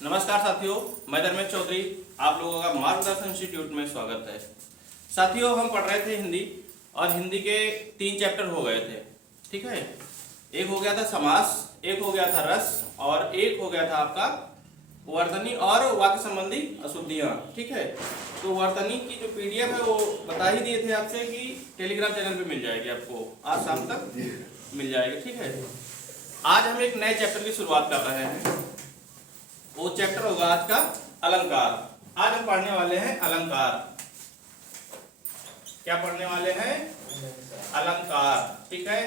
नमस्कार साथियों, मैं धर्मेश चौधरी, आप लोगों का मार्गदर्शन इंस्टीट्यूट में स्वागत है। साथियों, हम पढ़ रहे थे हिंदी और हिंदी के 3 चैप्टर हो गए थे। ठीक है, एक हो गया था समास, एक हो गया था रस और एक हो गया था आपका वर्तनी और वाक्य संबंधी अशुद्धियां। ठीक है, तो वर्तनी की जो पीडीएफ है वो बता ही दिए थे आपसे कि टेलीग्राम चैनल पे मिल जाएगी, आपको आज शाम तक मिल जाएगी। ठीक है, आज हम एक नए चैप्टर की शुरुआत कर रहे हैं। वो चैप्टर होगा आज का अलंकार। आज हम पढ़ने वाले हैं अलंकार। क्या पढ़ने वाले हैं? अलंकार। ठीक है,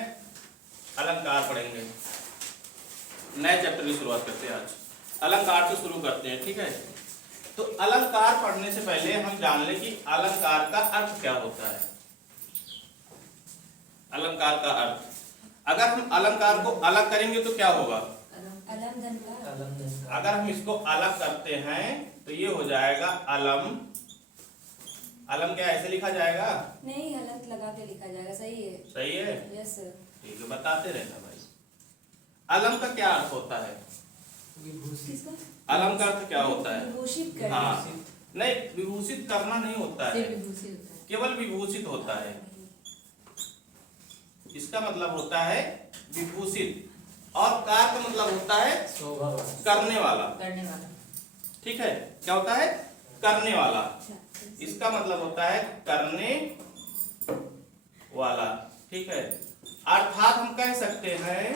अलंकार पढ़ेंगे। नए चैप्टर की शुरुआत करते हैं। आज अलंकार से शुरू करते हैं। ठीक है, तो अलंकार पढ़ने से पहले हम जान लें कि अलंकार का अर्थ क्या होता है। अलंकार का अर्थ, अगर हम अलंकार को अलग करेंगे तो क्या होगा? अगर हम इसको अलग करते हैं तो ये हो जाएगा अलम। अलम क्या ऐसे लिखा जाएगा? नहीं, हलंत लगा के लिखा जाएगा। सही है। सही है? Yes sir. ठीक है, बताते रहना भाई। अलम का क्या अर्थ होता है? अलम का अर्थ क्या होता है? विभूषित करना। हाँ, नहीं, विभूषित करना नहीं होता है, केवल विभूषित होता है। इसका मतलब होता है विभूषित, और कार का मतलब होता है करने वाला। ठीक है, क्या होता है? करने वाला। इसका मतलब होता है करने वाला। ठीक है, अर्थात हम कह सकते हैं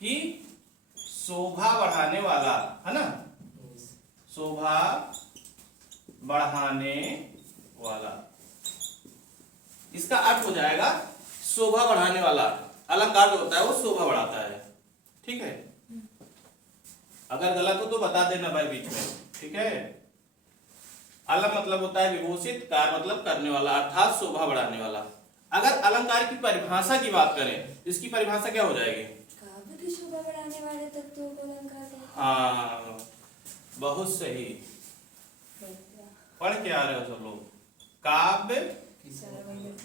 कि शोभा बढ़ाने वाला, है ना? शोभा बढ़ाने वाला, इसका अर्थ हो जाएगा शोभा बढ़ाने वाला। अलंकार जो होता है वो शोभा बढ़ाता है। ठीक है, अगर गलत हो तो बता देना भाई बीच में। ठीक है, अलम मतलब होता है विभूषित, कार मतलब करने वाला, अर्थात शोभा बढ़ाने वाला। अगर अलंकार की परिभाषा की बात करें, इसकी परिभाषा क्या हो जाएगी? काव्य की शोभा बढ़ाने वाले तत्वों को अलंकार कहते हैं। हाँ, बहुत सही। पढ़ के आ रहे हो सब लोग। काव्य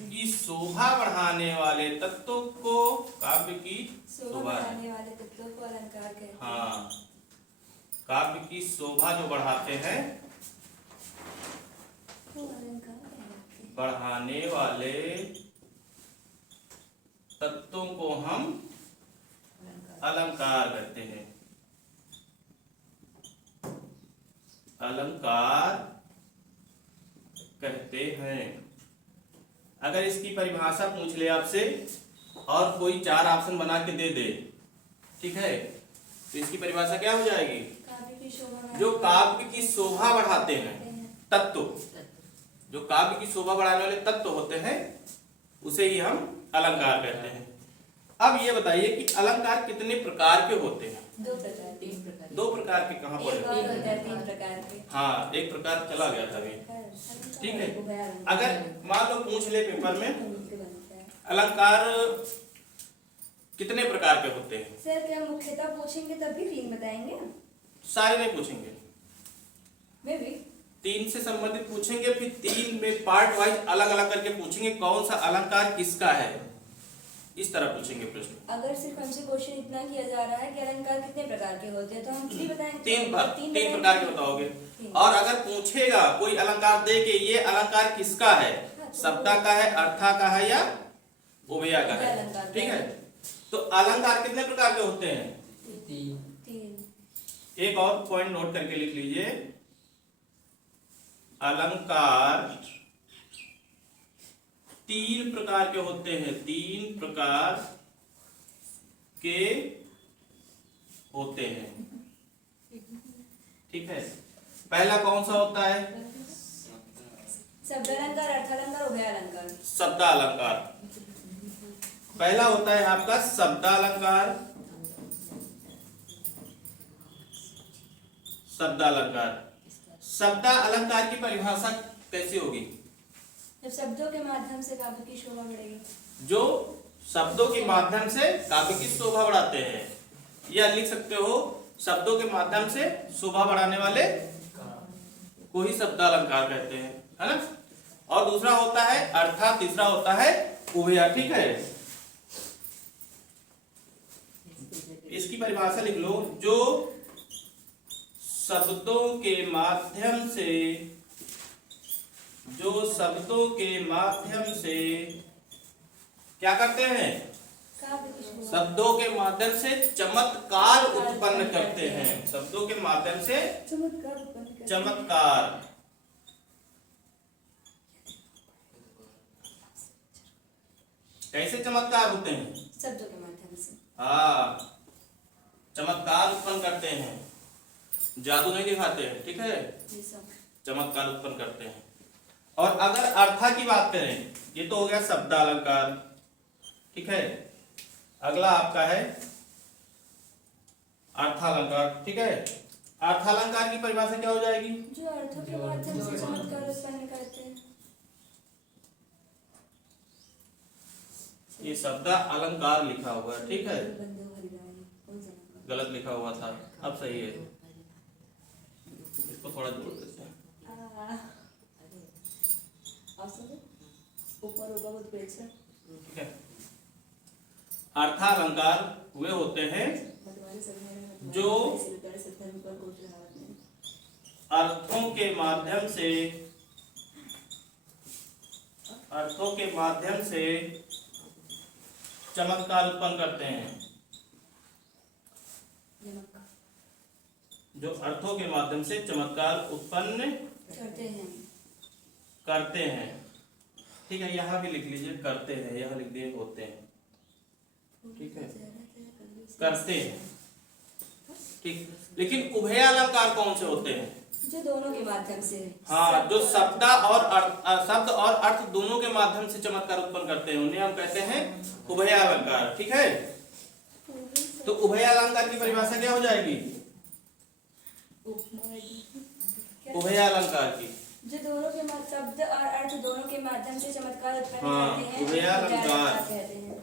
की शोभा बढ़ाने वाले तत्वों को, काव्य की शोभा बढ़ाने वाले तत्वों को अलंकार कहते हैं। हाँ, काव्य की शोभा जो बढ़ाते हैं, वो अलंकार कहते हैं। बढ़ाने वाले तत्वों को हम अलंकार कहते हैं। अलंकार कहते हैं। अगर इसकी परिभाषा पूछ ले आपसे और कोई 4 ऑप्शन बना के दे दे, ठीक है, तो इसकी परिभाषा क्या हो जाएगी? काव्य की शोभा जो काव्य की शोभा बढ़ाते हैं तत्व, जो काव्य की शोभा बढ़ाने वाले तत्व होते हैं, उसे ही हम अलंकार कहते हैं। अब ये बताइए कि अलंकार कितने प्रकार के होते हैं? 2 प्रकार, 3 प्रकार। 2 प्रकार के कहाँ पढ़े? 3 प्रकार के। हाँ, एक प्रकार चला गया था अभी। ठीक है, अगर मान लो पूछ ले पेपर में अलंकार कितने प्रकार के होते हैं? सर, क्या मुख्यतः पूछेंगे तभी 3 बताएंगे? सारे नहीं पूछेंगे, मैं भी 3 से संबंधित पूछेंगे, फिर 3 में पार्ट वाइज अलग अलग करके पूछेंगे कौन सा अलंकार किसका है, इस तरह पूछेंगे प्रश्न। अगर सिर्फ हमसे क्वेश्चन इतना किया जा रहा है कि अलंकार कितने प्रकार के होते हैं, तो हम 3 बताएंगे। 3 प्रकार के बताओगे। और अगर पूछेगा कोई अलंकार दे के ये अलंकार किसका है, शब्दा का है, अर्था का है या उभया का है, ठीक है, तो अलंकार कितने प्रकार के होते हैं? 3। एक और पॉइंट नोट करके लिख लीजिए, अलंकार 3 प्रकार के होते हैं। 3 प्रकार के होते हैं। ठीक है, पहला कौन सा होता है? शब्दालंकार, अर्थालंकार, उभयालंकार। शब्दालंकार। पहला होता है आपका शब्दालंकार। शब्दालंकार, शब्दालंकार की परिभाषा कैसी होगी? जब शब्दों के माध्यम से काव्य की शोभा बढ़ेगी। जो शब्दों के माध्यम से काव्य की शोभा बढ़ाते हैं, या लिख सकते हो शब्दों के माध्यम से शोभा बढ़ाने वाले को ही शब्दालंकार कहते हैं, है ना? और दूसरा होता है अर्थात, तीसरा होता है उभया। ठीक है, इसकी परिभाषा लिख लो, जो शब्दों के माध्यम से, जो शब्दों के माध्यम से क्या करते हैं, शब्दों के माध्यम से चमत्कार उत्पन्न करते हैं। शब्दों के माध्यम से चमत्कार, कैसे चमत्कार होते हैं, शब्दों के माध्यम से। हाँ, चमत्कार उत्पन्न करते हैं, जादू नहीं दिखाते हैं, ठीक है, जी सर। चमत्कार उत्पन्न करते हैं। और अगर अर्था की बात करें, ये तो हो गया शब्दालंकार, ठीक है। अगला आपका है अर्थालंकार, ठीक है। अर्थालंकार की परिभाषा क्या हो जाएगी, जो अर्थों के माध्यम से चमत्कार उत्पन्न करते हैं। ये शब्द अलंकार लिखा हुआ है, ठीक है, बंदे हरिदारी, कौन सा नंबर? गलत लिखा हुआ था, अब सही है। इसको थोड़ा जोड़ देते हैं। ऊपर होगा वो प्रेक्षक। ठीक है। अर्थालंकार वे होते हैं जो अर्थों के माध्यम से, अर्थों के माध्यम से चमत्कार उत्पन्न करते हैं, जो अर्थों के माध्यम से चमत्कार उत्पन्न करते हैं, ठीक है। यहाँ भी लिख लीजिए करते हैं, यहाँ लिख दिए होते हैं, ठीक है, करते हैं, ठीक। लेकिन उभयालंकार कौन से होते हैं, जो दोनों के माध्यम से, हाँ, जो शब्द और अर्थ दोनों के माध्यम से चमत्कार उत्पन्न करते हैं, उन्हें हम कहते हैं उभयालंकार, ठीक है। तो उभयालंकार की परिभाषा क्या हो जाएगी, उभयालंकार की, जो दोनों के शब्द और अर्थ दोनों के माध्यम से चमत्कार उत्पन्न हाँ, करते हैं, उभयालंकार कहते हैं।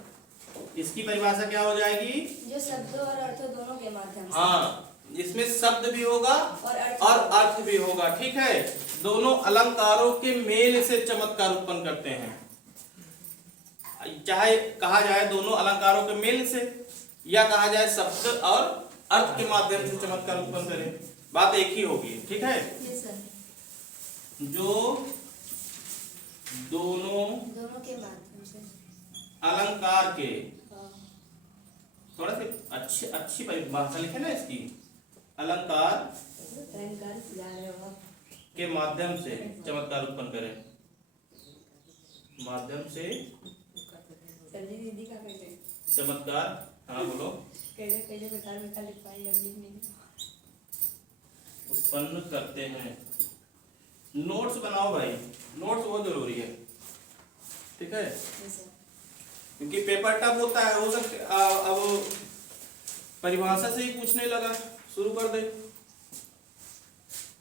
इसकी परिभाषा क्या हो जाएगी, जो शब्द और अर्थ दोनों के माध्यम से, हाँ, इसमें शब्द भी होगा और अर्थ भी होगा, ठीक है। दोनों अलंकारों के मेल से चमत्कार उत्पन्न करते हैं, चाहे कहा जाए दोनों अलंकारों के मेल से, या कहा जाए शब्द और अर्थ के माध्यम से चमत्कार उत्पन्न करें, बात एक ही होगी, ठीक है। जो दोनों के माध्यम से अलंकार के, थोड़ा सी अच्छी परिभाषा लिखे ना इसकी, अलंकार के माध्यम से चमत्कार उत्पन्न करें, माध्यम से दीदी का कैसे चमत्कार, हाँ बोलो, कैसे प्रकार में लिख पाएंगे हम, लिखने उत्पन्न करते हैं। नोट्स बनाओ भाई, नोट्स बहुत जरूरी है, ठीक है, क्योंकि पेपर टफ होता है, हो सकता अब परिभाषा से ही पूछने लगा, शुरू कर दे,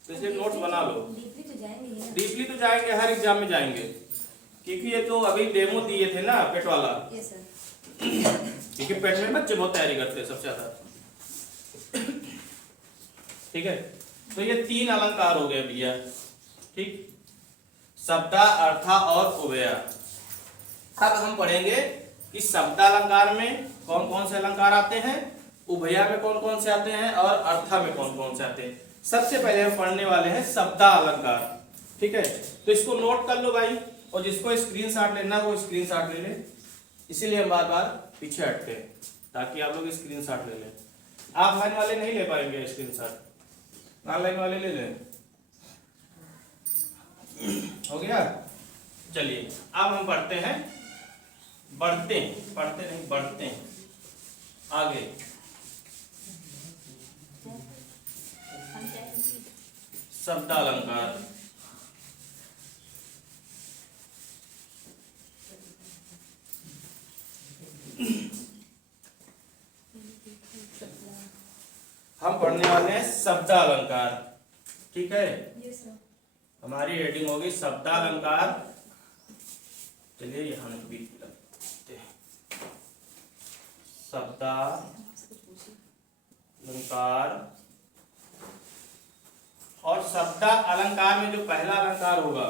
तो इसलिए नोट्स बना लो। डीपली तो जाएंगे, हर एग्जाम में जाएंगे, क्योंकि ये तो अभी डेमो दिए थे ना पेट वाला, क्योंकि पेट में बच्चे बहुत तैयारी करते हैं सबसे ज्यादा, ठीक है। तो ये तीन अलंकार हो गए भैया, ठीक, शब्दा, अर्था और उभया। अब हम पढ़ेंगे कि शब्दालंकार में कौन कौन से अलंकार आते हैं, उभया में कौन कौन से आते हैं और अर्था में कौन कौन से आते हैं। सबसे पहले हम पढ़ने वाले हैं शब्दालंकार, ठीक है। तो इसको नोट कर लो भाई, और जिसको स्क्रीनशॉट लेना वो स्क्रीनशॉट ले ले, इसीलिए हम बार बार पीछे हटते हैं ताकि आप लोग स्क्रीनशॉट ले लें। ऑफलाइन वाले नहीं ले पाएंगे स्क्रीनशॉट, ऑनलाइन वाले ले लें, हो गया। चलिए अब हम पढ़ते हैं, बढ़ते नहीं बढ़ते हैं आगे। शब्दालंकार, हम पढ़ने वाले हैं शब्दालंकार, ठीक है। हमारी हेडिंग होगी शब्दालंकार। चलिए यहाँ भी लगते हैं, शब्दालंकार। और शब्दा अलंकार में जो पहला अलंकार होगा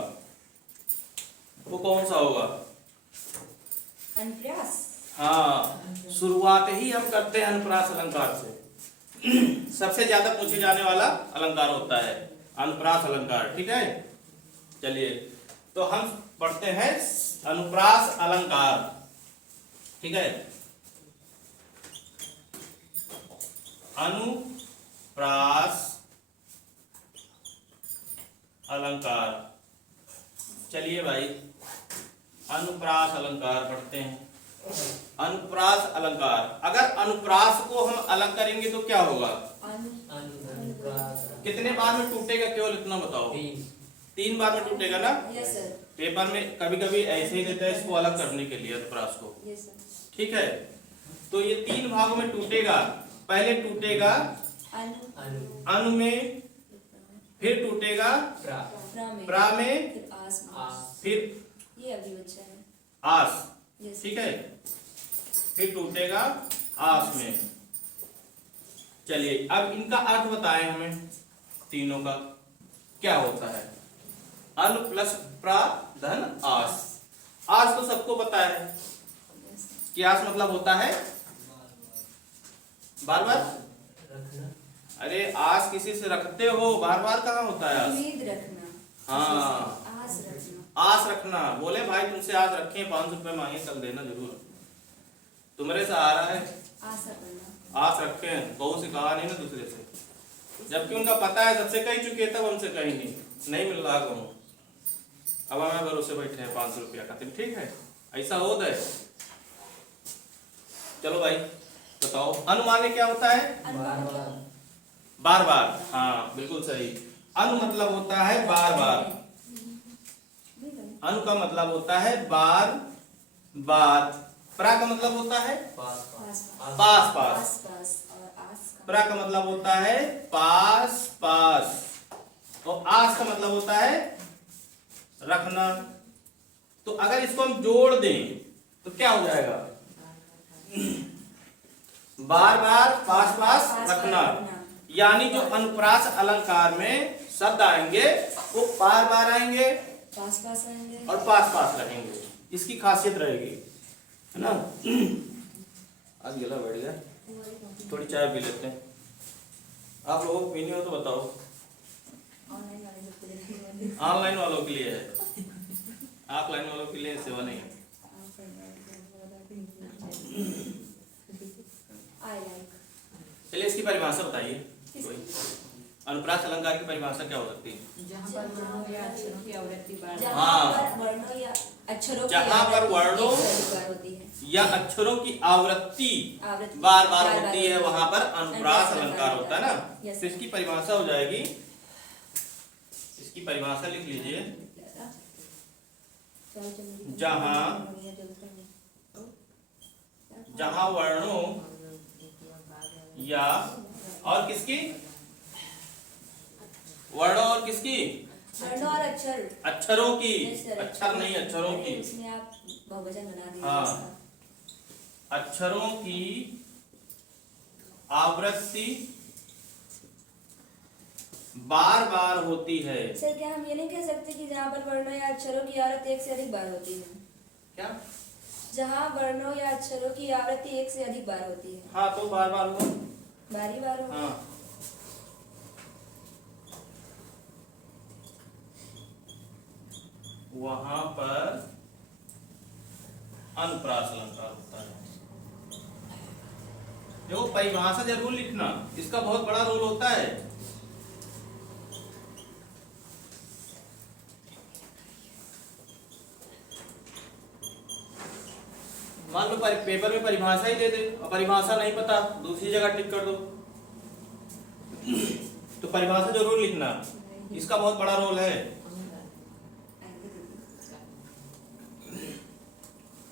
वो कौन सा होगा, अनुप्रास। हाँ, शुरुआत ही हम करते हैं अनुप्रास अलंकार से। सबसे ज्यादा पूछे जाने वाला अलंकार होता है अनुप्रास अलंकार। ठीक है, चलिए तो हम पढ़ते हैं अनुप्रास अलंकार। ठीक है, अनुप्रास अलंकार। चलिए भाई अनुप्रास अलंकार पढ़ते हैं। अनुप्रास अलंकार, अगर अनुप्रास को हम अलग करेंगे तो क्या होगा? कितने बार में टूटेगा, केवल इतना बताओ। 3 बार में टूटेगा ना? Yes sir. पेपर में कभी कभी ऐसे ही देता है इसको अलग करने के लिए अनुप्रास को। Yes sir. ठीक है, तो ये 3 भागों में टूटेगा। पहले टूटेगा अनु में, फिर टूटेगा प्रा में, फिर आस में। फिर ये अभी बच्चा है। आस। यस। ठीक है, फिर टूटेगा आस में। चलिए अब इनका अर्थ बताएं हमें तीनों का क्या होता है। अनु प्लस प्रा धन आस। आस तो सबको पता है कि आस मतलब होता है बार बार। अरे आस किसी से रखते हो, बार बार कहाँ होता है आस? उम्मीद रखना। हाँ, आस रखना। आस रखना। बोले भाई तुमसे आस रखे 500 रुपए मांगे, कल देना जरूर। तुम्हारे से आ रहा है, आशा करना। आस रखे हैं, बहू से कहा नहीं ना दूसरे से, जबकि उनका पता है सबसे कही चुके तब हमसे कहीं नहीं मिल रहा कहूँ। अब हमें भरोसे बैठे हैं 500 रुपया खातिर। ठीक है, ऐसा होता है। चलो भाई बताओ अनुमान क्या होता है? बार बार। हाँ बिल्कुल सही। अनु मतलब होता है बार बार। अनु का मतलब होता है बार बार। प्रा का मतलब होता है पास पास। और आस का प्रा का मतलब होता है पास पास, और आस का मतलब होता है रखना। तो अगर इसको हम जोड़ दें तो क्या हो जाएगा? बार बार पास पास रखना। यानी जो अनुप्रास अलंकार में शब्द आएंगे वो बार बार आएंगे, पास आएंगे और पास पास रहेंगे। इसकी खासियत रहेगी, है ना। आज गला बैठ गया, थोड़ी चाय पी लेते हैं। आप लोगों को पीनी हो तो बताओ। ऑनलाइन वालों के लिए है, ऑफलाइन वालों के लिए सेवा नहीं है। चलिए इसकी परिभाषा बताइए कोई। अनुप्रास अलंकार की परिभाषा क्या हो सकती है? जहाँ पर वर्णों या अक्षरों की आवृत्ति बार या अक्षरों की आवृत्ति बार बार होती है, वहां पर अनुप्रास अलंकार होता है ना। तो इसकी परिभाषा हो जाएगी, इसकी परिभाषा लिख लीजिए। जहां वर्णों या और किसकी वर्णों और किसकी वर्णों और अक्षरों की, अक्षर नहीं अक्षरों की। इसमें आप बहुवचन बना दीजिए। हाँ, अक्षरों की आवृत्ति बार बार होती है। सर क्या हम ये नहीं कह सकते कि जहाँ पर वर्णों या अक्षरों की आवृत्ति एक से अधिक बार होती है? क्या? जहाँ वर्णों या अक्षरों की आवृत्ति एक से अधिक बार होती है। हाँ तो बार बार हो, बारी बार हो। हाँ। वहां पर अनुप्रास अलंकार होता है। देखो परिभाषा जरूर लिखना, इसका बहुत बड़ा रोल होता है। मान लो पेपर में परिभाषा ही दे दे और परिभाषा नहीं पता, दूसरी जगह टिक कर दो। तो परिभाषा जरूर लिखना, इसका बहुत बड़ा रोल है।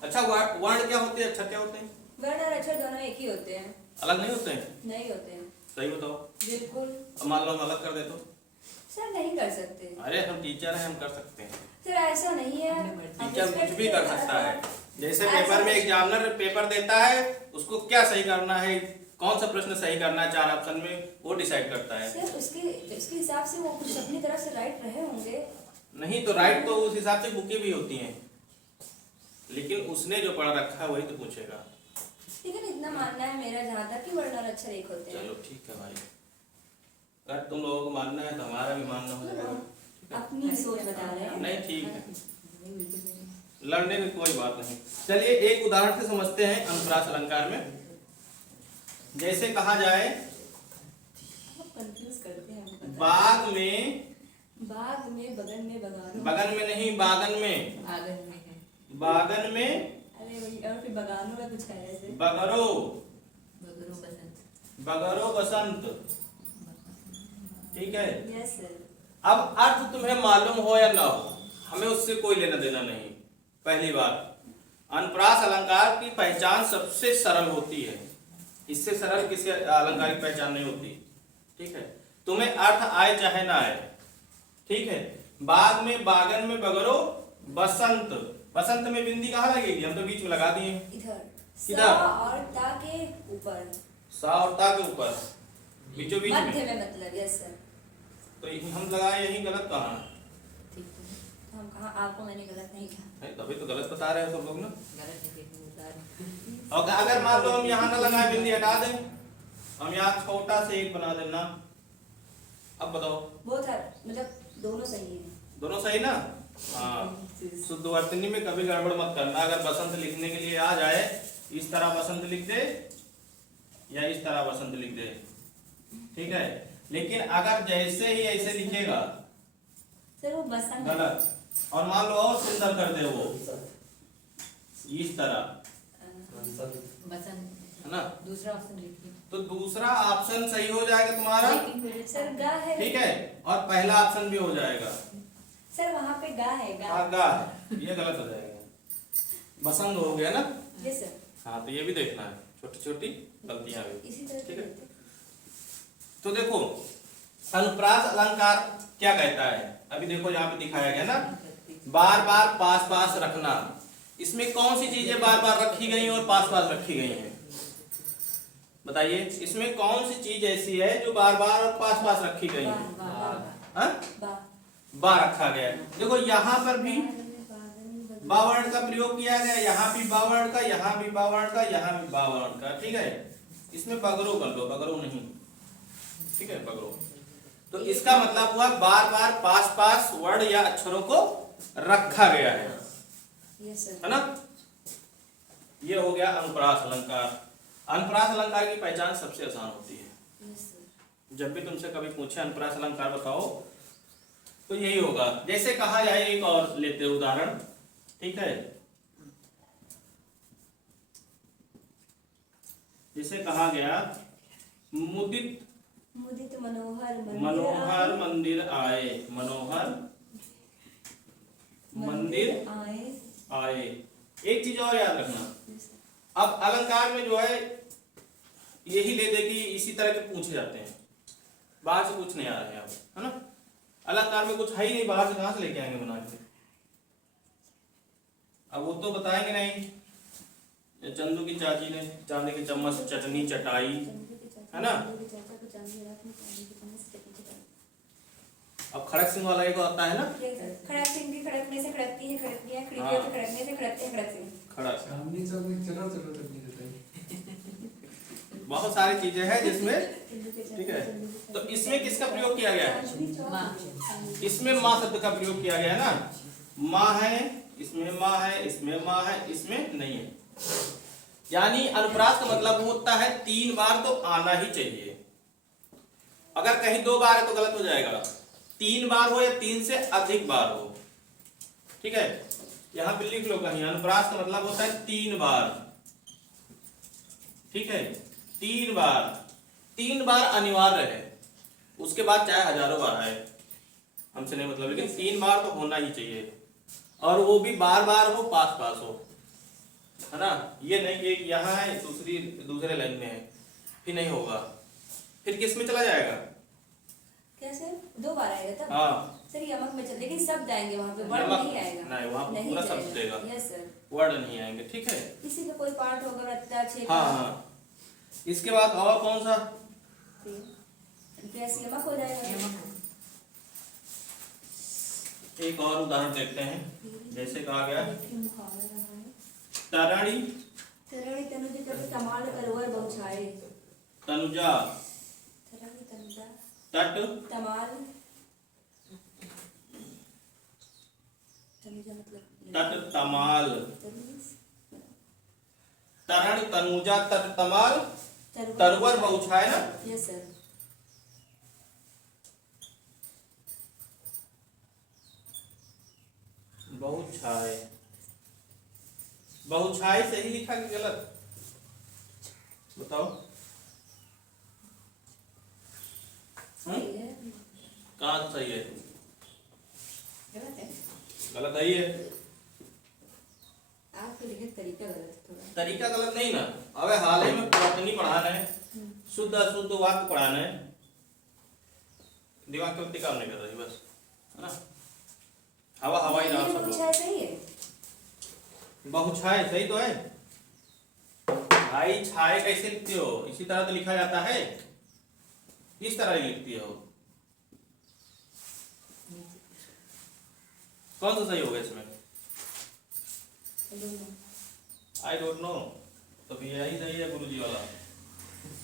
अच्छा वर्ण क्या होते हैं, अक्षर क्या होते हैं? वर्ण और अक्षर दोनों एक ही होते हैं, अलग नहीं होते हैं? नहीं होते हैं। सही बताओ। बिल्कुल। अब मान लो हम अलग कर दे तो? सर नहीं कर सकते। अरे हम टीचर हैं, हम कर सकते हैं। सर ऐसा नहीं है, टीचर कुछ भी कर सकता है। जैसे पेपर में एग्जामिनर पेपर देता है, उसको क्या सही करना है, कौन सा प्रश्न सही करना है 4 ऑप्शन में, वो डिसाइड करता है। सर उसके हिसाब से वो कुछ अपनी तरफ से राइट रहे होंगे। नहीं तो राइट तो उस हिसाब से बुकें भी होती हैं, लेकिन उसने जो पढ़ा रखा है वही तो पूछेगा। लेकिन इतना मानना है मेरा जहाँ तक कि वर्ण और अक्षर एक होते हैं। चलो ठीक है भाई, अगर तुम लोगों को मानना है तो हमारा भी मानना हो जाएगा। अपनी सोच बता रहे हैं। नहीं ठीक है, लड़ने में कोई बात नहीं। चलिए एक उदाहरण से समझते हैं अनुप्रास अलंकार में। जैसे कहा जाए कंफ्यूज करते हैं। बाग में, बाग में, बगन में, बगान बगन में नहीं बागन में, आगन में है। बागन में अरे वही, और फिर बगानों में कुछ है ऐसे। बगरो, बगरो बसंत। बगरो बसंत, ठीक है। Yes sir. अब अर्थ तुम्हें मालूम हो या ना हो, हमें उससे कोई लेना देना नहीं। पहली बात, अनुप्रास अलंकार की पहचान सबसे सरल होती है, इससे सरल किसी अलंकार की पहचान नहीं होती, ठीक है। तुम्हें अर्थ आए चाहे ना आए, ठीक है। बाग में, बागन में, बगरो बसंत, बसंत में बिंदी कहाँ लगेगी, हम तो बीच में लगा दिए। इधर किधर? सा और ता के ऊपर, सा और ता के ऊपर, बीचों बीच मध्य में। में मतलब। Yes sir. तो हम लगाए यही गलत कहाँ, ठीक है, तो हम कहा आपको मैंने गलत नहीं कहा। है तभी तो गलत बता रहे हैं तुम लोग ना। गलत है देखो बता रहे। और अगर मान लो हम यहाँ ना लगाए, बिंदी हटा दें, हम यहाँ छोटा से एक बना देना। अब बताओ, बहुत है, मतलब दोनों सही है। दोनों सही ना। हाँ, शुद्ध वर्तनी में कभी गड़बड़ मत करना। अगर बसंत लिखने के लिए आ जाए, इस तरह बसंत लिख दे या इस तरह बसंत लिख दे, ठीक है। लेकिन अगर जैसे ही ऐसे लिखेगा सर वो बसंत गलत, और मान लो और सुंदर कर दे वो इस तरह, बसंत है ना, दूसरा ऑप्शन लिखिए। तो दूसरा ऑप्शन सही हो जाएगा तुम्हारा, सर गा है। ठीक है। और पहला ऑप्शन भी हो जाएगा। सर वहाँ पे गा है, गा। हाँ गा है, ये गलत हो जाएगा। बसंत हो गया ना। Yes sir. हाँ तो ये भी देखना है, छोटी छोटी गलतियां भी, इसी तरह ठीक है। तो देखो अनुप्रास अलंकार क्या कहता है, अभी देखो यहाँ पे दिखाया गया ना, बार बार पास पास रखना। इसमें कौन सी चीजें बार बार रखी गई और पास पास रखी गई हैं, बताइए। इसमें कौन सी चीज ऐसी है जो बार बार और पास पास रखी गई है? हाँ? बा रखा गया है। देखो यहाँ पर भी बावर्ण का प्रयोग किया गया, यहाँ भी बावर्ण का, यहाँ भी बावर्ण का, यहाँ भी बावर्ण का, ठीक है। इसमें बगरो कर लो, बगरो नहीं, ठीक है, बगरो। तो इसका मतलब हुआ बार बार पास पास वर्ण या अक्षरों को रखा गया है, है ना। ये हो गया अनुप्रास अलंकार। अनुप्रास अलंकार की पहचान सबसे आसान होती है। जब भी तुमसे कभी पूछे अनुप्रास अलंकार बताओ, तो यही होगा। जैसे कहा जाए, एक और लेते हैं उदाहरण, ठीक है। जैसे कहा गया मुदित मुदित मनोहर मनोहर मंदिर आए, मनोहर मंदिर आए। आए। एक चीज और याद रखना, अब अलंकार में जो है यही ले दे कि इसी तरह के पूछे जाते हैं, बाहर से कुछ नहीं आ रहे हैं अब, है ना। अलंकार में कुछ है ही नहीं, बाहर से कहां से लेके आएंगे बना के। अब वो तो बताएंगे नहीं, चंदू की चाची ने चांदी के चम्मच से चटनी चटाई, है ना। अब खड़क सिंह वाला एक आता है ना, खड़क सिंह की खड़कने से खड़कती है, खड़कती है, खिड़कियों के खड़कने से खड़कते हैं, खड़क सिंह। खड़क बहुत सारी चीजें हैं जिसमें, ठीक है। तो इसमें किसका प्रयोग किया गया है, इसमें माँ शब्द का प्रयोग किया गया है ना। माँ है, इसमें माँ है, इसमें माँ है, इसमें नहीं है। यानी अनुप्रास का मतलब होता है 3 बार तो आना ही चाहिए। अगर कहीं 2 बार है तो गलत हो जाएगा, 3 बार हो या 3 से अधिक बार हो, ठीक है। यहां पे लिख लो कहीं, अनुप्रास का मतलब होता है 3 बार, ठीक है। 3 बार, 3 बार अनिवार्य है, उसके बाद चाहे हजारों बार आए, हमसे नहीं मतलब, लेकिन 3 बार तो होना ही चाहिए। और वो भी बार बार हो, पास पास हो, है ना। ये नहीं कि यहाँ है दूसरे लाइन में है, फिर नहीं होगा, फिर किस में चला जाएगा, कैसे 2 बार आएगा तब। हाँ सर यमक में चल, लेकिन शब्द आएंगे वहाँ पे, वर्ड यमक नहीं आएगा। नहीं, वहाँ पे पूरा शब्द देगा। Yes sir. वर्ड नहीं आएंगे, ठीक है। किसी का कोई पार्ट होगा, रत्ता छेद। हाँ हाँ। इसके बाद और कौन सा, यमक हो जाएगा। एक और उदाहरण देखते हैं। जैसे कहा गया तरणी तरणि तनुज तट तमाल तरवर बहुछाए। तनुजा तरणि तनुजा तट तमाल तनुजा मतलब तट तमाल तनुज तरण तनुजा तट तमाल तरवर तरवर बहुछाए ना। Yes sir. बहुछाए बहुछाए सही लिखा कि गलत बताओ। सही है। कहाँ से सही है? गलत है। गलत है ही है। आपके लिखे तरीका गलत है थोड़ा। तरीका गलत नहीं ना। अबे हाल ही में पुरातनी पढ़ाना है, शुद्ध अशुद्ध वाक्य पढ़ाना है, दिमाग की बत्ती काम नहीं कर रही बस, है ना। हवा हवाई जहाज सब बहुछाए सही है। लोग। बहुछाए सही तो है भाई। छाए कैसे लिखते हो? इसी तरह तो लिखा जाता है। किस तरह लिखती हो? कौन सा सही होगा इसमें? I don't know. तो भी यही सही है गुरुजी वाला,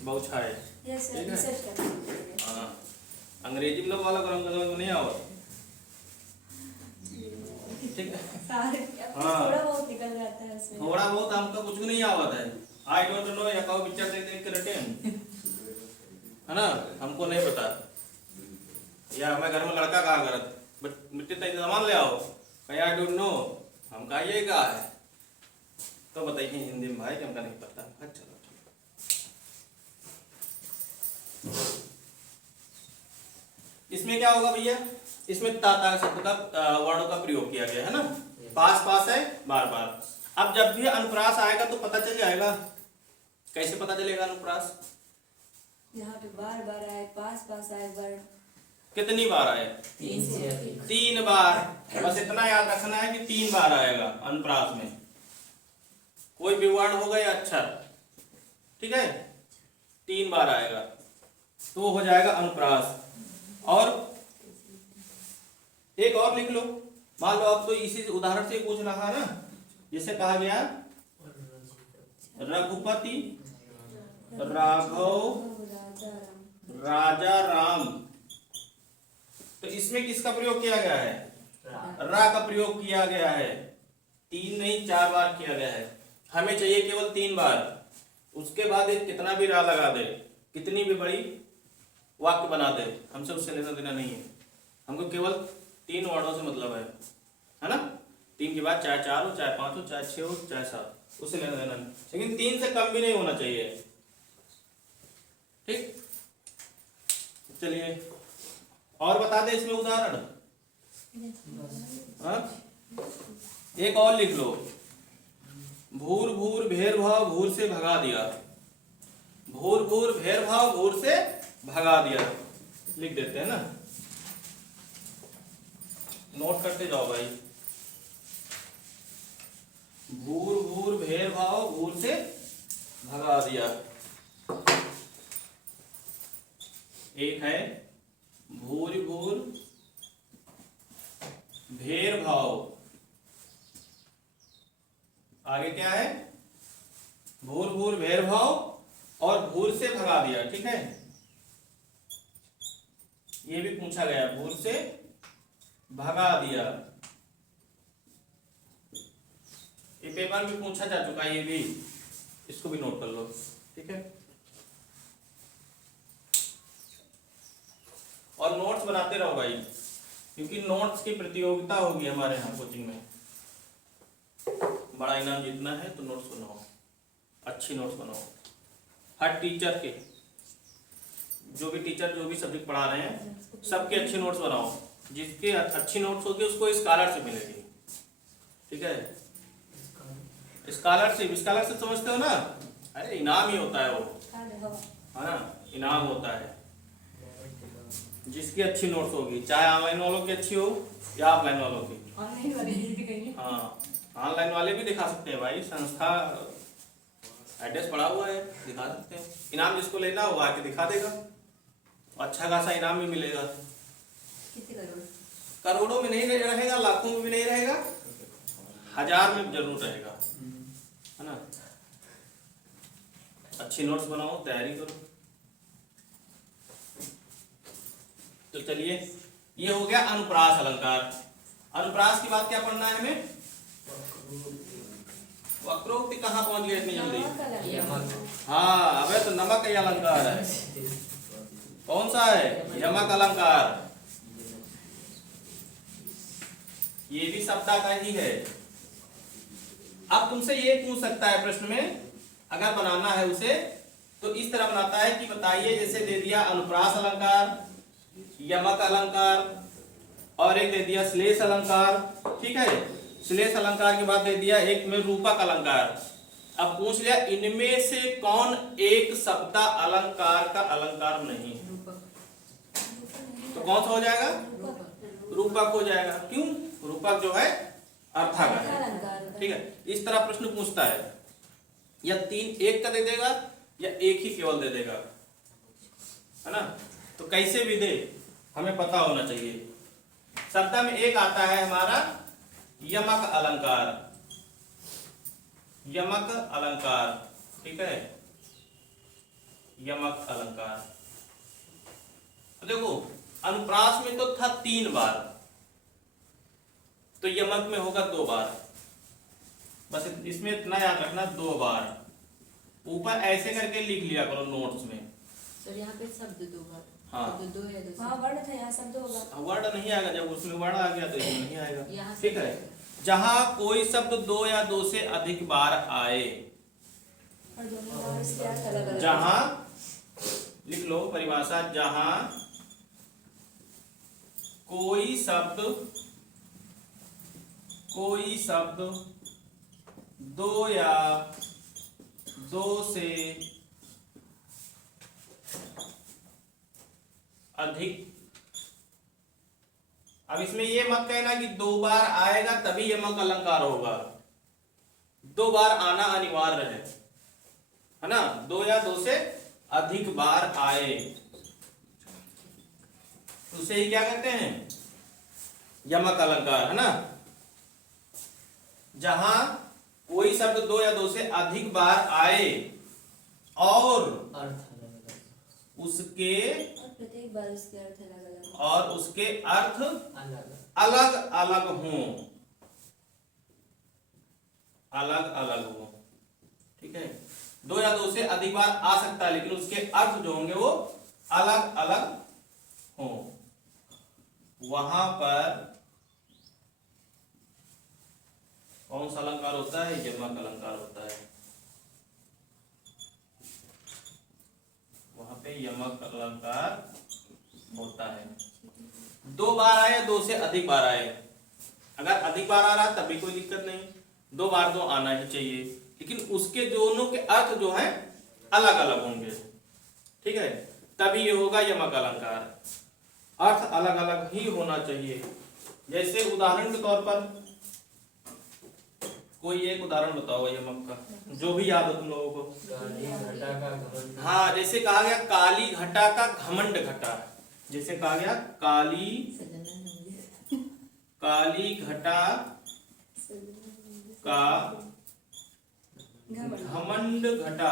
बहुछाए। Yes sir. ठीक है। रिसर्च करते हाँ, अंग्रेजी में लोग वाला गरम गरम नहीं आवत। ठीक है। हाँ। थोड़ा बहुत निकल जाता है उसमें। थोड़ा बहुत हमको कुछ भी नहीं आवत है। आई डोंट नो या कहो पिक्चर देख देख के रटे है ना, हमको नहीं पता। या मैं घर में लड़का कहा करत मिट्टी तक सामान ले आओ, कहीं आई डोंट नो, हम कहा ये क्या है, तो बताइए हिंदी में भाई कि हमका नहीं पता। अच्छा इसमें क्या होगा भैया? इसमें ताता शब्द का वर्णों का प्रयोग किया गया है ना। पास पास है बार बार। अब जब भी अनुप्रास आएगा तो पता चल जाएगा। कैसे पता चलेगा अनुप्रास? यहाँ पे बार बार आए, पास पास आए वर्ण। कितनी बार आए? 3 बार। बस इतना याद रखना है कि 3 बार आएगा अनुप्रास में, कोई भी वर्ण होगा या अक्षर, ठीक है, 3 बार आएगा तो हो जाएगा अनुप्रास। और एक और लिख लो, मान लो अब तो इसी उदाहरण से पूछ रहा है ना, जैसे कहा गया रघुपति राघव राजा राम, तो इसमें किसका प्रयोग किया गया है? रा का प्रयोग किया गया है। 3 नहीं 4 बार किया गया है। हमें चाहिए केवल 3 बार। उसके बाद एक कितना भी रा लगा दे, कितनी भी बड़ी वाक्य बना दे, हमसे उससे लेना देना नहीं है। हमको केवल 3 वर्णों से मतलब है ना। 3 के बाद चाहे 4 हो, चाहे 5 हो, चाहे 6 हो, चाहे 7, उससे लेना देना नहीं, लेकिन 3 से कम भी नहीं होना चाहिए। ठीक, चलिए और बता दे इसमें उदाहरण। एक और लिख लो, भूर भूर भेर भाव भूर से भगा दिया। भूर भूर भेर भाव भूर से भगा दिया, लिख देते हैं ना, नोट करते जाओ भाई। भूर भूर भेर भाव भूर से भगा दिया। एक है भूर भूर भेर भाव, आगे क्या है? भूर भूर भेर भाव और भूर से भगा दिया। ठीक है, ये भी पूछा गया, भूर से भगा दिया। ये पेपर में पूछा जा चुका है, ये भी, इसको भी नोट कर लो। ठीक है, और नोट्स बनाते रहो भाई, क्योंकि नोट्स की प्रतियोगिता होगी हमारे यहाँ कोचिंग में। बड़ा इनाम जीतना है तो नोट्स बनाओ, अच्छी नोट्स बनाओ। हर टीचर के, जो भी टीचर जो भी सब्जेक्ट पढ़ा रहे हैं सबके अच्छे नोट्स बनाओ। जिसके अच्छी नोट्स होगी उसको स्कॉलरशिप मिलेगी। ठीक है, स्कॉलरशिप, स्कॉलरशिप समझते हो ना? अरे इनाम ही होता है वो, है ना, इनाम होता है। जिसकी अच्छी नोट्स होगी, चाहे ऑनलाइन वालों की अच्छी हो या ऑफलाइन वालों की। ऑनलाइन वाले भी कहीं। हाँ, ऑनलाइन वाले भी दिखा सकते हैं भाई, संस्था एड्रेस पड़ा हुआ है, दिखा सकते हैं। इनाम जिसको लेना हो आके दिखा देगा, अच्छा खासा इनाम भी मिलेगा। कितने करोड़? करोड़ों में नहीं रहेगा, लाखों में भी नहीं रहेगा, 1000 में जरूर रहेगा, है ना। अच्छी नोट्स बनाओ, तैयारी करो। तो चलिए, ये हो गया अनुप्रास अलंकार। अनुप्रास की बात क्या पढ़ना है हमें? वक्रोक्ति कहाँ पहुंच गए इतनी जल्दी? हाँ, अबे तो नमक ही अलंकार है। कौन सा है? यमक अलंकार। ये भी शब्दा का ही है। अब तुमसे ये पूछ सकता है प्रश्न में, अगर बनाना है उसे, तो इस तरह बनाता है कि बताइए, जैसे दे दिया अनुप्रास अलंकार, यमक अलंकार, और एक दे दिया श्लेष अलंकार। ठीक है, श्लेष अलंकार के बाद दे दिया एक में रूपक अलंकार। अब पूछ लिया इनमें से कौन एक शब्द अलंकार का अलंकार नहीं है, तो कौन सा हो जाएगा? रूपक हो जाएगा। क्यों? रूपक जो है अर्थाकार है। ठीक है, इस तरह प्रश्न पूछता है, या तीन एक का दे देगा या एक ही केवल दे देगा, है ना? तो कैसे भी दे हमें पता होना चाहिए। शब्द में एक आता है हमारा यमक अलंकार। यमक अलंकार, ठीक है, यमक अलंकार। तो देखो, अनुप्रास में तो था 3 बार, तो यमक में होगा 2 बार। बस इसमें इतना याद रखना, 2 बार। ऊपर ऐसे करके लिख लिया करो नोट्स में। सर यहाँ पे शब्द 2 बार। हाँ, तो 2 है 2। हाँ, वर्ण था, यहाँ शब्द होगा। वर्ड नहीं आएगा, जब उसमें वर्ड आ गया तो इसमें नहीं आएगा। यहाँ ठीक है, जहां कोई शब्द 2 या 2 से अधिक बार आए, और दोनों बार इसके अर्थ अलग-अलग। जहां लिख लो परिभाषा, जहां कोई शब्द 2 या 2 से अधिक। अब इसमें ये मत कहना कि 2 बार आएगा तभी यमक अलंकार होगा। 2 बार आना अनिवार्य है ना? 2 या 2 से अधिक बार आए, उसे ही क्या कहते हैं? यमक अलंकार, है ना? जहां कोई शब्द 2 या 2 से अधिक बार आए और उसके प्रत्येक बार उसके अर्थ अलग-अलग। और उसके अर्थ अलग अलग हों, अलग अलग हो। ठीक है, 2 या 2 से अधिक बार आ सकता है, लेकिन उसके अर्थ जो होंगे वो अलग अलग हों। वहां पर कौन सा अलंकार होता है? यमक अलंकार होता है। वहां पे यमक अलंकार होता है। 2 बार आए, 2 से अधिक बार आए। अगर अधिक बार आ रहा है तब भी कोई दिक्कत नहीं, 2 बार तो आना ही चाहिए, लेकिन उसके दोनों के अर्थ जो है अलग अलग होंगे। ठीक है, तभी ये होगा यमक अलंकार। अर्थ अलग अलग ही होना चाहिए। जैसे उदाहरण के तौर पर कोई एक उदाहरण बताओ यमक का, जो भी याद हो तुम लोगों को। काली घटा का घमंड। हाँ, जैसे कहा गया काली घटा का घमंड घटा। जैसे कहा गया काली घटा का घमंड घटा।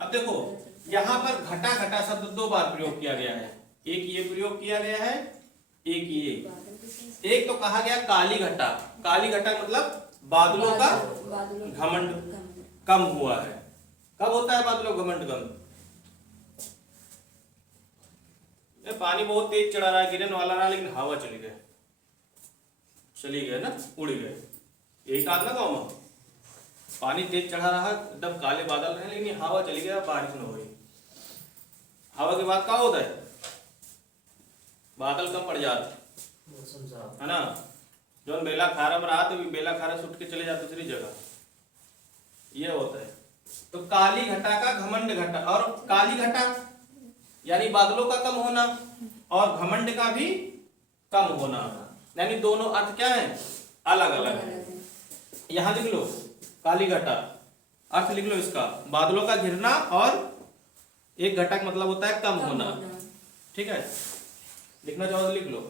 अब देखो, यहाँ पर घटा घटा शब्द 2 बार प्रयोग किया गया है। एक ये प्रयोग किया गया है, एक ये। एक तो कहा गया काली घटा। काली घटा मतलब बादलों का घमंड कम हुआ है। कब होता है बादलों का घमंड कम? पानी बहुत तेज चढ़ा रहा है, गिरने वाला रहा, लेकिन हवा चली गए ना, उड़ गए। यही कहा ना गाँव में, पानी तेज चढ़ा रहा, एकदम काले बादल रहे, लेकिन हवा चली गया, बारिश न हुई। हवा के बाद क्या होता है? बादल कम पड़ जाते, है ना? जो बेला खारा में रहा तो बेला खारा सुट के चले जाते दूसरी जगह, ये होता है। तो काली घटा का घमंड घटा, और काली घटा यानी बादलों का कम होना, और घमंड का भी कम होना, यानी दोनों अर्थ क्या है? अलग अलग है। यहां लिख लो काली घटा, अर्थ लिख लो इसका, बादलों का घिरना, और एक घटा का मतलब होता है कम होना। ठीक है, लिखना चाहो तो लिख लो,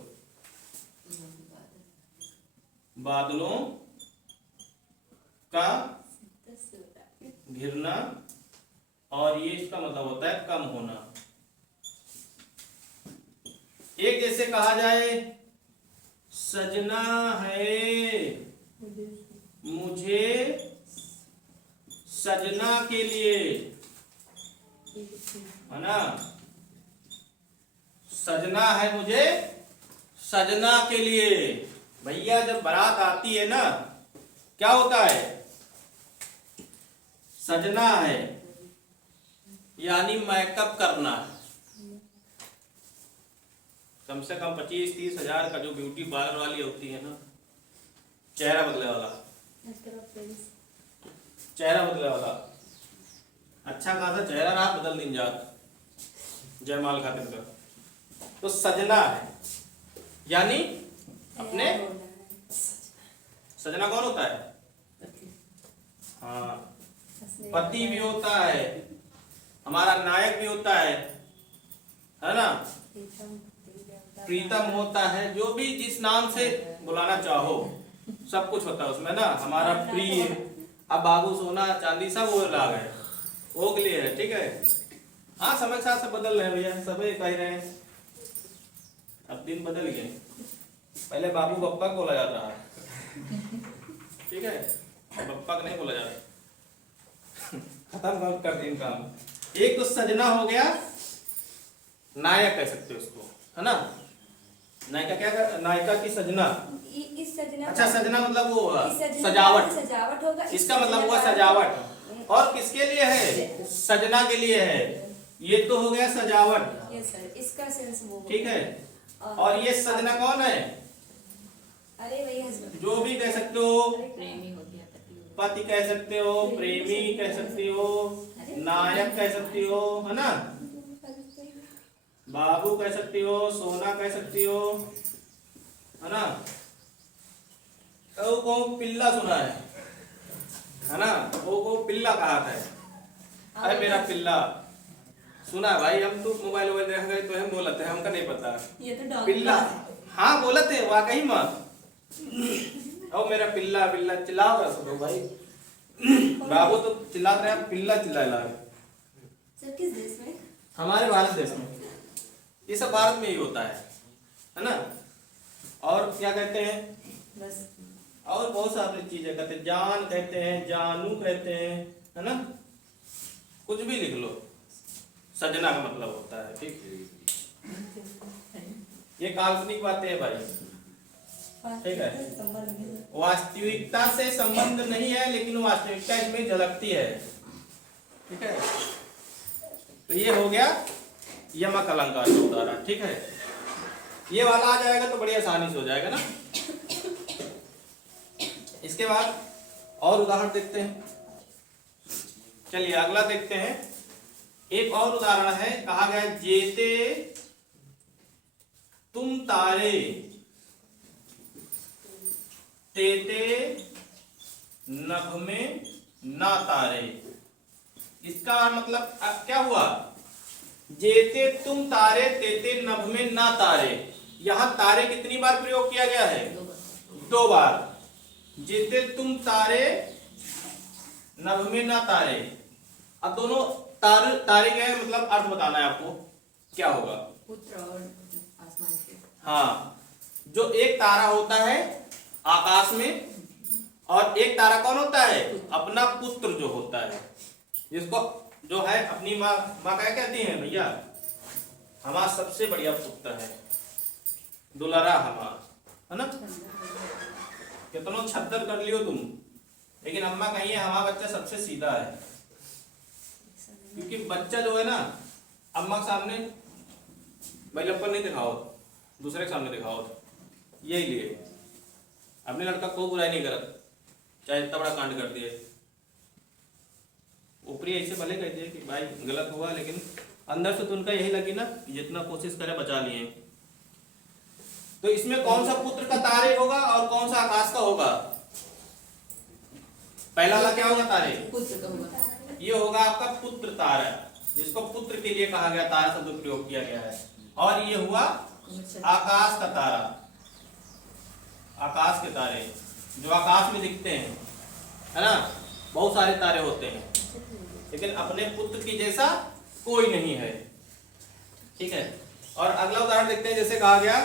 बादलों का घिरना, और ये इसका मतलब होता है कम होना। एक जैसे कहा जाए सजना है मुझे सजना के लिए, है ना, सजना है मुझे सजना के लिए। भैया जब बारात आती है ना, क्या होता है, सजना है यानी मेकअप करना। कम से कम 25-30 हजार का जो ब्यूटी पार्लर वाली होती है ना, चेहरा बदले वाला, चेहरा बदले वाला, अच्छा खासा चेहरा रात बदल दिन जात जयमाल खातिर का, तो सजना है यानी अपने। सजना कौन होता है, हाँ, पति भी होता है, हमारा नायक भी होता है ना, प्रीतम होता है, जो भी जिस नाम से बुलाना चाहो सब कुछ होता है उसमें ना, हमारा प्रिय। अब बाबू सोना चांदी सब वो लाग है, वो के लिए है, ठीक है। हाँ, समय के साथ सब बदल रहे हैं भैया, सब कह रहे हैं, अब दिन बदल गए। पहले बाबू बप्पा को बोला जाता है, ठीक है, बप्पा को नहीं बोला जाता। खत्म कर दिन काम। एक तो सजना हो गया, नायक कह सकते हो उसको, है ना, नायिका क्या कर, नायिका की सजना। इस सजना, अच्छा, सजना मतलब वो सजावट, सजावट होगा, इसका मतलब हुआ सजावट। और किसके लिए है, सजना के लिए है, ये तो हो गया सजावट। यस सर, इसका सेंस वो, ठीक है। और ये सजना कौन है, अरे वही हस्बैंड, जो भी कह सकते हो, प्रेमी हो गया, पति हो पति कह सकते हो, प्रेमी कह सकती हो, नायक कह सकती हो, है ना, बाबू कह सकती हो, सोना कह सकती हो, है ना। तो को पिल्ला सुना है ना, वो को पिल्ला कहा है, अरे मेरा पिल्ला सुना है भाई, हम तो मोबाइल वोबाइल देखा गए तो हम बोलते हैं, हमका नहीं पता ये तो डॉग पिल्ला। हाँ बोलते हैं वाकई में, ओ मेरा पिल्ला पिल्ला चिल्लाओ रहा सब भाई। बाबू तो चिल्ला रहे हैं, पिल्ला चिल्ला रहा है। सर किस देश में, हमारे भारत देश में, ये सब भारत में ही होता है ना। और क्या कहते हैं, बस और बहुत सारी चीजें कहते हैं, जान कहते हैं, जानू कहते हैं, है ना, कुछ भी लिख लो, सजना का मतलब होता है, ठीक। ये काल्पनिक बातें हैं भाई, ठीक है, वास्तविकता से संबंध नहीं है, लेकिन वास्तविकता इसमें झलकती है, ठीक है। तो ये हो गया यमक अलंकार का उदाहरण, ठीक है। ये वाला आ जाएगा तो बड़ी आसानी से हो जाएगा ना। इसके बाद और उदाहरण देखते हैं, चलिए अगला देखते हैं। एक और उदाहरण है, कहा गया जेते तुम तारे तेते नभ में ना तारे। इसका मतलब क्या हुआ, जेते तुम तारे तेते नभ में ना तारे। यहां तारे कितनी बार प्रयोग किया गया है, 2 बार। जेते तुम तारे नभ में ना तारे। अब दोनों तारे के मतलब अर्थ बताना है आपको, क्या होगा। पुत्र और आसमान के, हाँ, जो एक तारा होता है आकाश में, और एक तारा कौन होता है, अपना पुत्र जो होता है, जिसको जो है अपनी माँ क्या कहती है भैया, हमारा सबसे बढ़िया पुत्र है, दुलारा हमारा, है ना। कितना छद्दर कर लियो तुम, लेकिन अम्मा कहिए हमारा बच्चा सबसे सीधा है। क्योंकि बच्चा जो है ना, अम्मा के सामने बैलप्पन नहीं दिखाओ, दूसरे के सामने दिखाओ, यही लिए अपने लड़का को बुराई नहीं करत, चाहे इतना बड़ा कांड कर दिए, ऊपरी ऐसे भले कह दिए कि भाई गलत हुआ, लेकिन अंदर से तो उनका यही लगी ना, जितना कोशिश करे बचा लिए। तो इसमें कौन सा पुत्र का तारे होगा और कौन सा आकाश का होगा। पहला वाला क्या होगा, तारे, पुत्र का होगा। ये होगा आपका पुत्र तारा, जिसको पुत्र के लिए कहा गया, तारा शब्द प्रयोग किया गया है। और ये हुआ आकाश का तारा, आकाश के तारे जो आकाश में दिखते हैं, है ना, बहुत सारे तारे होते हैं। लेकिन अपने पुत्र की जैसा कोई नहीं है। ठीक है, और अगला उदाहरण देखते हैं। जैसे कहा गया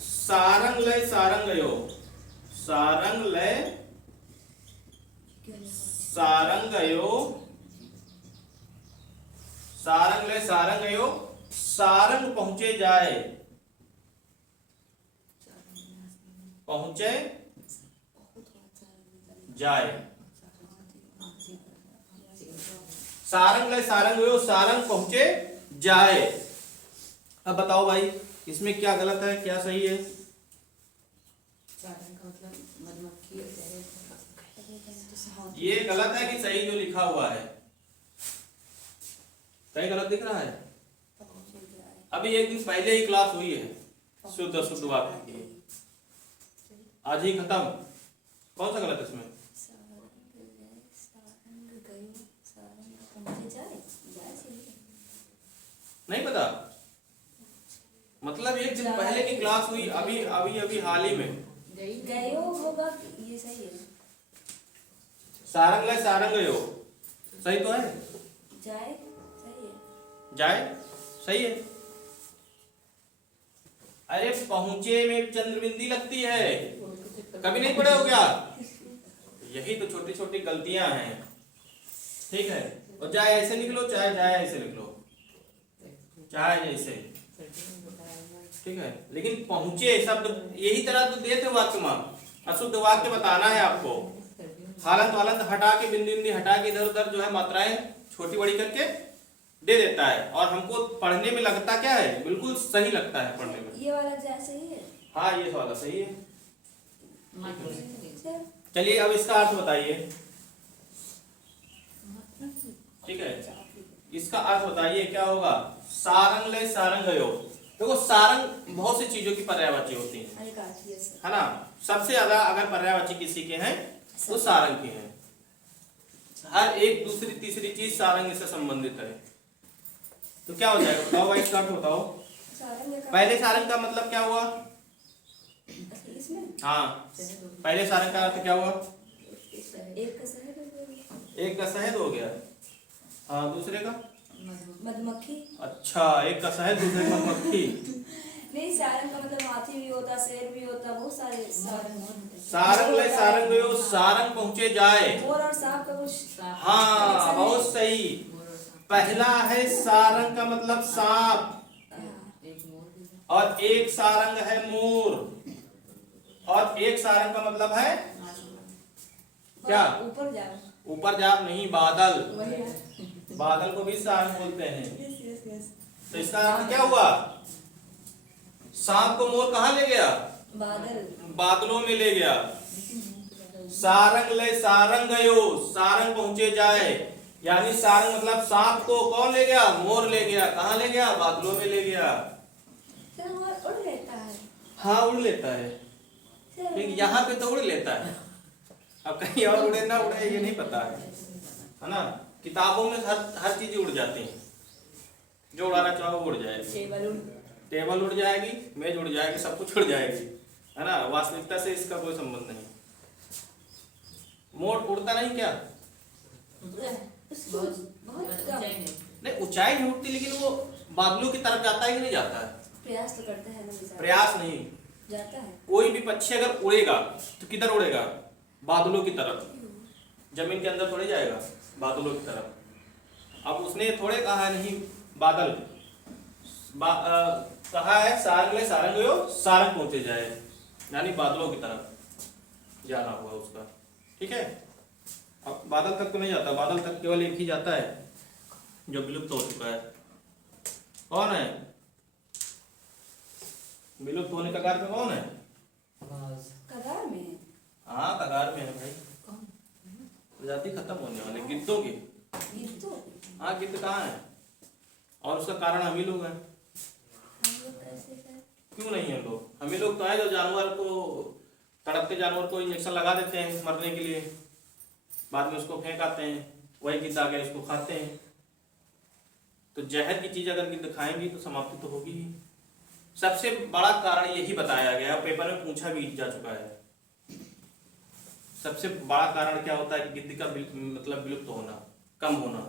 सारंग लय सारंगयो, सारंग लय सारंगयो, सारंग लय सारंगयो, सारंग पहुंचे जाए, पहुंचे जाए। सारंग लय सारंगयो, सारंग पहुंचे जाए। अब बताओ भाई इसमें क्या गलत है क्या सही है? सारंग का मतलब मधुमक्खी और शहद। ये गलत है कि सही जो लिखा हुआ है? सही गलत दिख रहा है? अभी एक दिन पहले ही क्लास हुई है शुद्ध शुद्ध वाक्य की, आज ही खत्म। कौन सा गलत है इसमें? नहीं पता? मतलब एक दिन पहले की क्लास हुई, अभी अभी अभी हाल ही में। गयो होगा, ये सही है। सारंग लय सारंगयो सही तो है? जाए सही है। जाए सही है। अरे पहुंचे में चंद्रबिंदी लगती है, कभी नहीं पढ़े हो क्या? यही तो छोटी छोटी गलतियां हैं। ठीक है, और चाहे ऐसे लिख लो चाहे जाए ऐसे लिख लो, चाहे जैसे। ठीक है, लेकिन पहुंचे शब्द यही तरह तो दिए थे वाक्य में। अशुद्ध वाक्य बताना है आपको। हालंत वालंत हटा के, बिंदी बिंदी हटा के, इधर उधर जो है मात्राएं छोटी बड़ी करके दे देता है, और हमको पढ़ने में लगता क्या है, बिल्कुल सही लगता है पढ़ने में। ये वाला जाए सही है। हाँ ये वाला सही है। अच्छा, चलिए अब इसका अर्थ बताइए। ठीक है, इसका अर्थ बताइए क्या होगा? सारंग लय सारंगयो। देखो सारंग बहुत सी चीजों की पर्यायवाची होती है, अरे काफी है सर। है ना? सबसे ज्यादा अगर पर्यायवाची किसी के हैं तो सारंग के हैं। हर एक दूसरी तीसरी चीज सारंग से संबंधित है। तो क्या हो जाएगा बताओ भाई, इसका अर्थ बताओ। सारंग का पहले सारंग का मतलब क्या हुआ? इसमें हाँ, पहले सारंग का अर्थ क्या हुआ? एक का शहद हो गया। एक का शहद हो गया। हाँ, दूसरे का? मधुमक्खी। अच्छा, एक का शहद दूसरे का मधुमक्खी। नहीं, सारंग का मतलब हाथी भी होता, शेर भी होता, बहुत सारे सारंग। सारंग लय सारंगयो, सारंग पहुंचे जाए। मोर और सांप का कुछ। हाँ बहुत सही। पहला है सारंग का मतलब सांप, और एक सारंग है मोर, और एक सारंग का मतलब है क्या? ऊपर जाओ। ऊपर जाप नहीं, बादल। वही है। बादल को भी सारंग बोलते हैं। Yes yes yes. तो इसका अर्थ क्या हुआ? सांप को मोर कहाँ ले गया? बादल। बादलों में ले गया। सारंग लय सारंगयो, सारंग पहुंचे जाए, यानी सारंग मतलब सांप को कौन ले गया? मोर ले गया। कहाँ ले गया? बादलों में ले गया। सर मोर उड़ लेता है। हाँ उड़ लेता है, सर लेकिन यहाँ पे तो उड़ लेता है। अब कहीं और उड़े ना उड़े ये नहीं पता है ना? किताबों में हर चीज उड़ जाती है, जो उड़ाना चाहो उड़ जाएगी। टेबल उड़ जाएगी, मेज उड़ जाएगी, सब कुछ उड़ जाएगी, है ना? वास्तविकता से इसका कोई संबंध नहीं। मोर उड़ता नहीं क्या? बहुत कम नहीं, ऊंचाई नहीं उड़ती, लेकिन वो बादलों की तरफ जाता है कि नहीं जाता है? प्रयास तो करता है ना बेचारा। प्रयास नहीं। जाता है। कोई भी पक्षी अगर उड़ेगा तो किधर उड़ेगा? बादलों की तरफ। जमीन के अंदर थोड़े जाएगा, बादलों की तरफ। अब उसने थोड़े कहा है नहीं बादल, कहा है सारंग ले सारंगयो, सारंग पहुंचे जाए, यानी बादलों की तरफ जाना हुआ उसका। ठीक है, अब बादल तक तो नहीं जाता, बादल तक केवल एक ही जाता है जो विलुप्त हो चुका है। कौन है विलुप्त होने कगार पे? कौन है? कगार में है। हाँ कगार में है भाई, प्रजाति खत्म होने वाले गिद्धों की। गिद्ध तो हाँ गिद्ध कहाँ है? और उसका कारण हम ही लोग हैं। हम लोग कैसे कर? क्यों नहीं है लोग? हम ही लोग तो है जो जानवर को, तड़पते जानवर को इंजेक्शन लगा देते हैं मरने के लिए, बाद में उसको फेंक आते हैं, वही गिद्ध आके उसको खाते हैं। तो जहर की चीज अगर गिद्ध खाएंगी तो समाप्ति तो होगी ही। सबसे बड़ा कारण यही बताया गया, पेपर में पूछा भी जा चुका है। सबसे बड़ा कारण क्या होता है गिद्ध का मतलब विलुप्त होना, कम होना,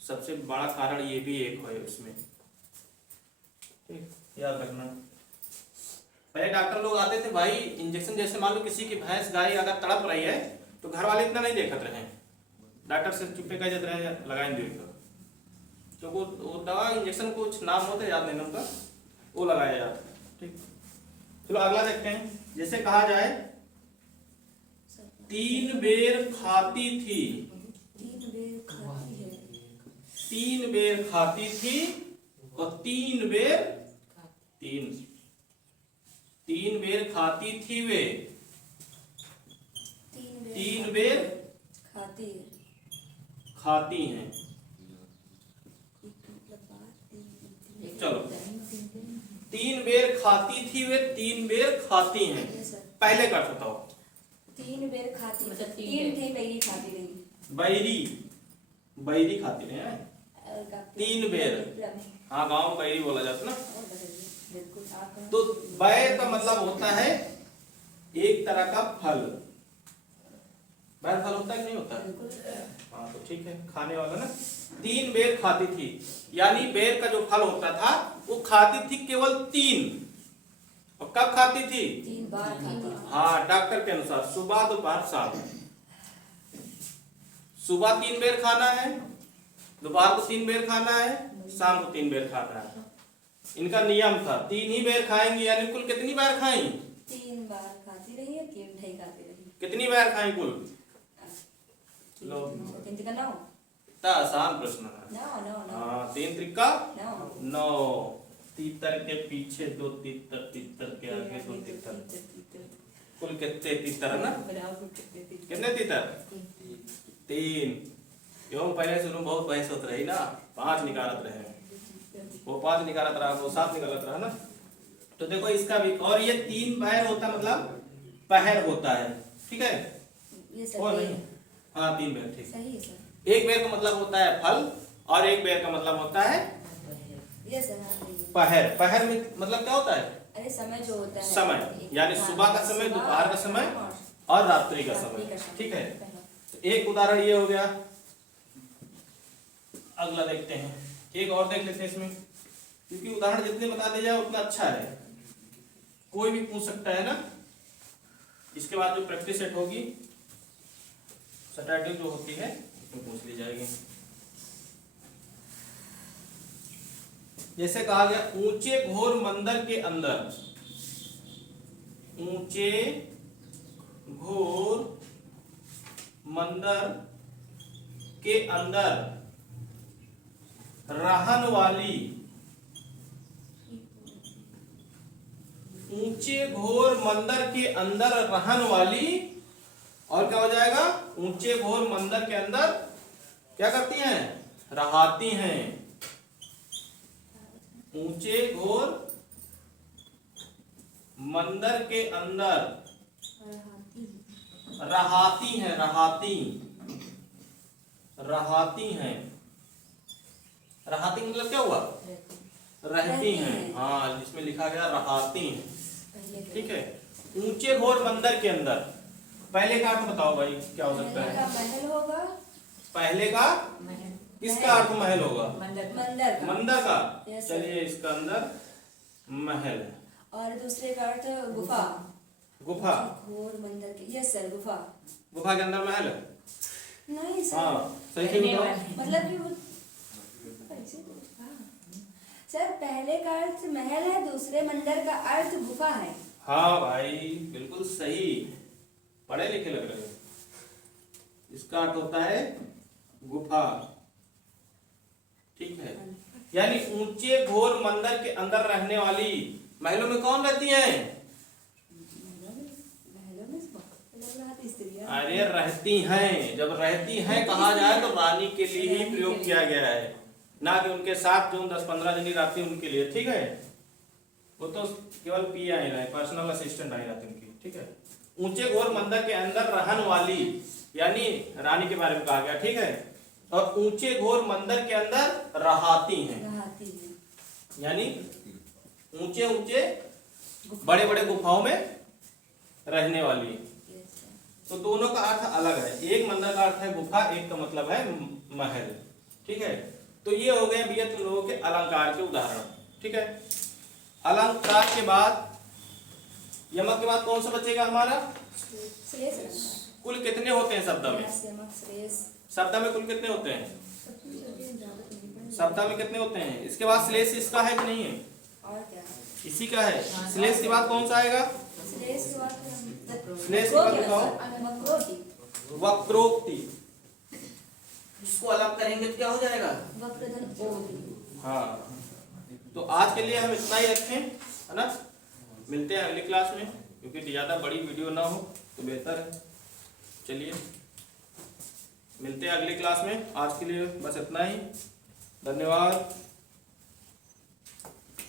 सबसे बड़ा कारण ये भी एक है उसमें, ठीक, याद रखना। पहले डॉक्टर लोग आते थे भाई, इंजेक्शन जैसे मान लो किसी की भैंस गाय अगर तड़प रही है तो घर वाले इतना नहीं देखते रहे, डॉक्टर से चुप्पे कह देते रहे लगाएं दिए तो वो दवा इंजेक्शन कुछ नाम होते याद नहीं उनका, वो लगाया जाता है, ठीक। चलो अगला देखते हैं। जैसे कहा जाए 3 बेर खाती थी, 3 बेर खाती है, 3 बेर खाती थी और 3 बेर 3 बेर खाती थी वे, 3 बेर खाती है, खाती हैं। चलो 3 बेर खाती थी वे 3 बेर खाती हैं, Yes, sir. पहले का अर्थ बताओ। 3 बेर खाती, मतलब 3 थे बैरी खाती रही, बैरी, बैरी खाती रहे, 3 बेर, हाँ गांव में बैरी बोला जाता ना। बिल्कुल आप तो बैर का मतलब होता है एक तरह का फल, बैर फल होता है कि नहीं होता है? हाँ तो ठीक है, खाने वाला ना। 3 बेर खाती थी, यानी बेर का जो फल होता था वो खाती थी केवल 3, और कब खाती थी? 3 बार खाती, हाँ डॉक्टर के अनुसार सुबह दोपहर शाम। सुबह 3 बेर खाना है, दोपहर को 3 बेर खाना है, शाम को 3 बेर खाना है। इनका नियम था 3 ही बेर खाएंगे, यानी कुल कितनी बार खाई? 3 बार खाती रही है, 3 ढाई खाती रही, कितनी बार खाई कुल? लो 3 का 9, इतना आसान प्रश्न है। 9 हाँ 3 त्रिका 9 9, तीतर के पीछे 2 तीतर, तीतर के आगे 2 तीतर, कुल कितने तीतर है ना? कितने तीतर? 3। क्यों पहले शुरू में बहुत बहस होती रही ना, 5 निकालत रहे, वो 5 निकालत रहा, वो 7 निकालत रहा ना। तो देखो इसका भी, और ये 3 पहर होता मतलब पहर होता है, ठीक है, ये और सही नहीं, है, हाँ 3 बेर, ठीक। सही है सर, एक बेर का मतलब होता है फल और एक बेर का मतलब होता है ये सर हाँ सही है। पहर। पहर में मतलब क्या होता है? अरे समय जो होता है, समय, यानी हाँ, सुबह का समय, सुबह दोपहर का समय और और रात्रि का रात्रि समय, का समय। ठीक है। तो एक उदाहरण ये हो गया। अगला देखते हैं, एक और देख लेते हैं इसमें, क्योंकि उदाहरण जितने बता दिए जाए उतना अच्छा है, कोई भी पूछ सकता है ना। इसके बाद जो प्रैक्टिस सेट होगी, सैटरडे जो होती है उसमें पूछ ली जाएगी। जैसे कहा गया ऊंचे घोर मंदिर के अंदर, ऊंचे घोर मंदिर के अंदर रहन वाली, ऊंचे घोर मंदिर के अंदर रहन वाली, और क्या हो जाएगा? ऊंचे घोर मंदिर के अंदर क्या करती हैं? रहाती हैं। ऊंचे घोर मंदिर के अंदर रहाती हैं, रहाती, रहाती हैं। रहाती मतलब क्या हुआ? रहती हैं, हाँ जिसमें लिखा गया रहाती हैं, ठीक है। ऊंचे घोर मंदिर के अंदर, पहले का अर्थ बताओ भाई क्या हो सकता पहले का है? महल होगा, पहले का किसका अर्थ महल होगा? मंदिर का, मंदिर का। Yes, sir. चलिए इसका अंदर महल है। और दूसरे का अर्थ गुफा, गुफा, घोर मंदिर के, यस सर गुफा, गुफा के अंदर महल है। नहीं सर, हाँ सही से बताओ। मतलब कि वो सर पहले का अर्थ महल है, दूसरे मंदिर का अर्थ गुफा है। हाँ भाई बिल्कुल सही, पढ़े लिखे लग रहे हो। इसका अर्थ होता है गुफा, ठीक है। यानी ऊंचे घोर मंदिर के अंदर रहने वाली, महलों में कौन रहती हैं? महलों में लग रहा था स्त्रियां। अरे रहती हैं, जब रहती हैं कहा जाए तो रानी के लिए ही प्रयोग किया गया है, ना कि उनके साथ जो 10-15 जनी रहती हैं उनके लिए, ठीक है। वो तो केवल पी आई रहे, पर्सनल असिस्टेंट आई रहती उनकी, ठीक है। ऊंचे घोर मंदिर के अंदर रहन वाली, यानी रानी के बारे में कहा गया, ठीक है। और ऊंचे घोर मंदिर के अंदर रहाती हैं, रहाती है, यानी ऊंचे ऊंचे बड़े बड़े गुफाओं में रहने वाली। Yes, sir. तो दोनों का अर्थ अलग है। एक मंदिर का अर्थ है गुफा, एक का मतलब है महल। ठीक है, तो ये हो गए भैया तुम लोगों के अलंकार के उदाहरण। ठीक है, अलंकार के बाद यमक के बाद कौन सा बचेगा हमारा? श्रेष्ठ अलंकार। कुल कितने होते हैं शब्द में? यमक, श्रेष्ठ। शब्द में कुल कितने होते हैं? शब्द में कितने होते हैं? इसके बाद श्लेष इसका है कि नहीं है? और क्या? इसी का है। श्लेष के बाद कौन सा आएगा? श्रेष्ठ के बाद श्लेष के बाद दिखाओ। वक्रोक्ति। वक्रोक्ति, इसको अलग करेंगे तो क्या हो जाएगा? वक्रधन ओक्ति। हाँ, तो आज के लिए हम इतना ही रखें, है ना। मिलते हैं अगली क्लास में, क्योंकि ज्यादा बड़ी वीडियो ना हो तो बेहतर है। चलिए मिलते हैं अगली क्लास में। आज के लिए बस इतना ही। धन्यवाद।